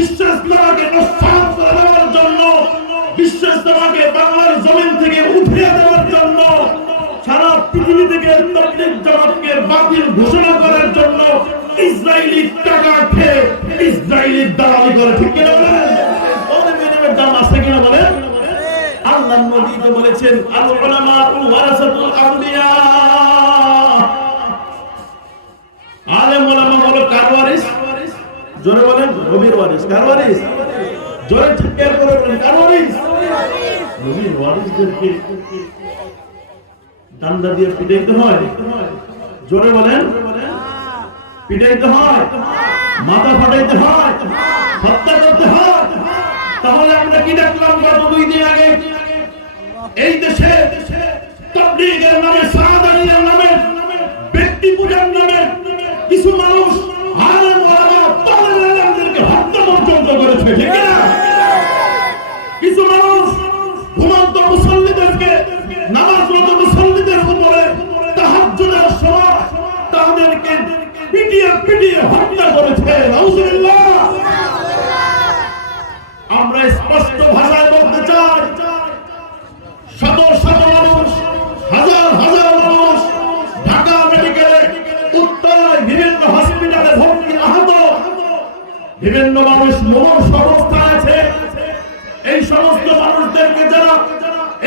বিশ্ব ইসলামকে নস্বাত করে দেওয়ার জন্য বিশ্ব ইসলামকে বাংলার জমিন থেকে উঠিয়ে দেওয়ার জন্য, সারা পৃথিবী থেকে তবলিগ জামাতকে বাতিল ঘোষণা করার জন্য ইসরায়েলি টাকা খেয়ে ইসরায়েলি দালালি করে, ঠিক কিনা বলেন? ওদের বিনিময়ের দাম আছে কিনা বলেন? আল্লাহ নবী তো বলেছেন আল উলামা ওয়ারাসাতুল আম্বিয়া। আলেম ওলামা হলো কার ওয়ারিস? জোরে বলেন। নবীর ওয়ারিস, কার ওয়ারিস? জোরে চিৎকার করে বলেন কার ওয়ারিস? নবীর ওয়ারিসদেরকে ডান্ডা দিয়ে পিটাইতে হয়। জোরে বলেন। পিটাইতে হয়। মাথা ফাটাইতে হয়। হত্যা করতে হয়। তাহলে আমরা কি দেখলাম গত দুই দিন আগে? এই দেশে তাবলীগের নামে সাহাদানিদের নামে, ব্যক্তি পূজার নামে কিছু মানুষ পিটিয়ে হত্যা করেছে আমরা স্পষ্ট ভাষায় বলতে চাই, শত শত মানুষ, হাজার হাজার মানুষ ঢাকা মেডিকেলে উত্তরায় বিভিন্ন হসপিটালে ভর্তি আহত। বিভিন্ন মানুষ মমস অবস্থায় আছে। এই সমস্ত মানুষদেরকে যারা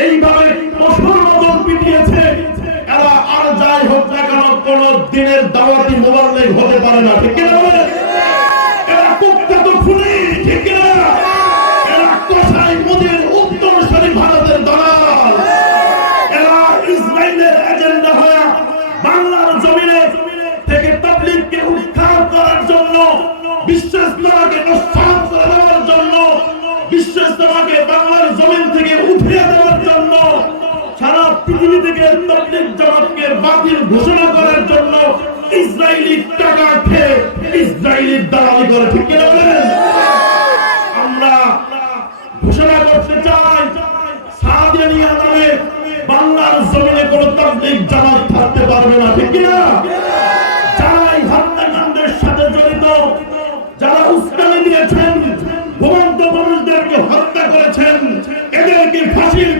এইভাবে পশুর মতন পিটিয়েছে, এরা আর যাই হোক না কেন কোন দিনের দাওয়াতি না, ঠিক কিনা? থেকে তাবলিগকে জন্য বিশ্ব ইসলামকে নস্বাত করে দেওয়ার জন্য বিশ্ব ইসলামকে বাংলার জমিন থেকে উঠিয়ে দেওয়ার জন্য সারা পৃথিবী থেকে তাবলিগ জামাতকে বাতিল ঘোষণা ইসরায়েলি টাকা খেয়ে ইসরায়েলি দালাল করে, ঠিক কিনা বলেন? আমরা ঘোষণা করতে চাই, সাদিয়া নামে বাংলার জমিনে কোনো তাবলিগ জামাত থাকতে পারবে না, ঠিক কিনা? যারাই হত্যাকাণ্ডের সাথে জড়িত, যারা উস্কানি দিয়েছেন ভূমন্ত মানুষদেরকে হত্যা করেছেন, এদেরকে ফাঁসির